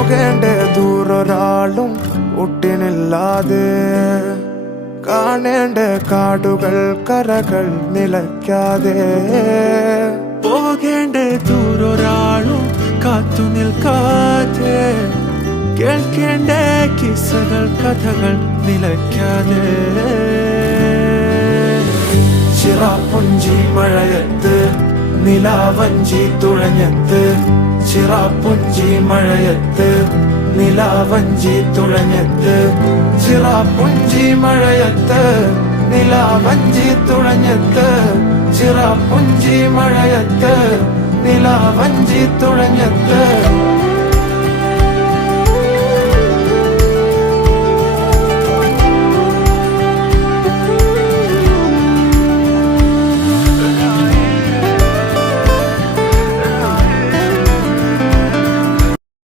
പോകേണ്ട ദൂരൊരാളും ഒട്ടിനില്ലാതെ കാണേണ്ട കാടുകൾ കരകൾ നിലയ്ക്കാതെ പോകേണ്ട ദൂരൊരാളും കാത്തു നിൽക്കാതെ കേൾക്കേണ്ട കിസ്സകൾ കഥകൾ നിലയ്ക്കാതെ ചിറാപ്പുഞ്ചി മഴയത്ത് നിലാവഞ്ചി തുഴഞ്ഞത്ത് ചിറാപ്പുഞ്ചി മഴയത്ത് നിലാവഞ്ചി തുഴഞ്ഞത്ത് ചിറാപ്പുഞ്ചി മഴയത്ത് നിലാവഞ്ചി തുഴഞ്ഞത്ത് ചിറാപ്പുഞ്ചി മഴയത്ത് നിലാവഞ്ചി തുഴഞ്ഞത്ത്